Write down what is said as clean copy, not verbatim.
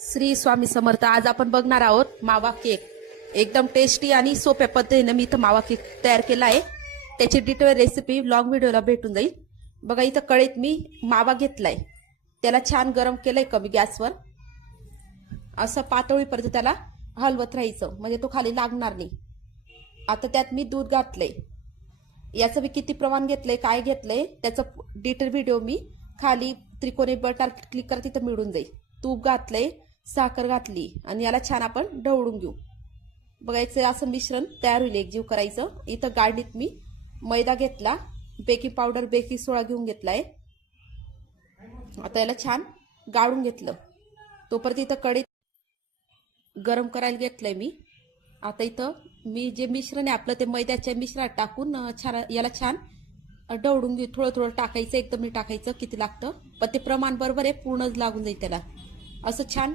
श्री स्वामी समर्थ. आज आपण बघणार आहोत मावा केक. एकदम टेस्टी आणि सोप्या पद्धतीने मी इथं मावा केक तयार केला आहे. त्याची डिटेल रेसिपी लॉंग व्हिडिओला भेटून जाईल. बघा इथं कढईत मी मावा घेतलाय, त्याला छान गरम केलंय कमी गॅसवर. असं पातळीपर्यंत त्याला हलवत राहायचं म्हणजे तो खाली लागणार नाही. आता त्यात मी दूध घातलंय. याचं मी किती प्रमाण घेतलंय काय घेतलंय त्याचं डिटेल व्हिडिओ मी खाली त्रिकोणी बटन क्लिक करा, तिथं मिळून जाईल. तूप घातलंय, साखर घातली आणि याला छान आपण ढवळून घेऊ. बघायचं असं मिश्रण तयार होईल, एकजीव करायचं. इथं गाडीत मी मैदा घेतला, बेकिंग पावडर बेकिंग सोडा घेऊन घेतलाय. आता याला छान गाळून घेतलं. तोपर्यंत इथं कढईत गरम करायला घेतलंय मी. आता इथं मी जे मिश्रण आहे आपलं ते मैद्याच्या मिश्रणात टाकून छान याला छान ढवळून घेऊ. थोडं थोडं टाकायचं, एकदम नाही टाकायचं, किती लागतं पण ते प्रमाण बरोबर आहे, पूर्णच लागून जाईल त्याला. असं छान